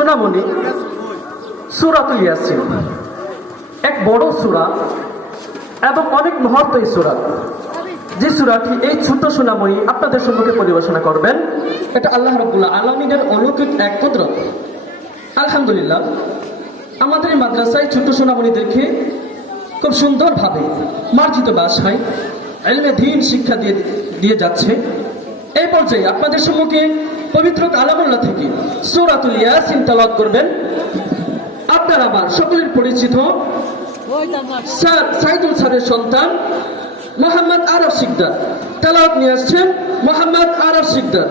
সোনামণি সূরাতুল ইয়াসিন এক বড় সূরা এবং অনেক মহত্ব এই সূরা। যে সূরাটি এই ছোট সোনামণি আপনাদের সম্মুখে পরিবেশনা করবেন, এটা আল্লাহ রাব্বুল আলামিনের অলৌকিক এক কুদরত। আলহামদুলিল্লাহ, আমাদের এই মাদ্রাসায় ছোট সোনামণিদেরকে খুব সুন্দরভাবে মার্জিত ভাষায় ইলমে দ্বীন শিক্ষা দিয়ে যাচ্ছে। এই পর্যায়ে আপনাদের সম্মুখে পবিত্র কালামুল্লাহ থেকে সূরাতুল ইয়াসিন তেলাওয়াত করবেন আপনার আমার সকলের পরিচিত স্যার সাইদুল স্যারের সন্তান মোহাম্মদ আরফ সিকদার। তেলাওয়াত নিয়ে আসছেন মোহাম্মদ আরফ সিকদার।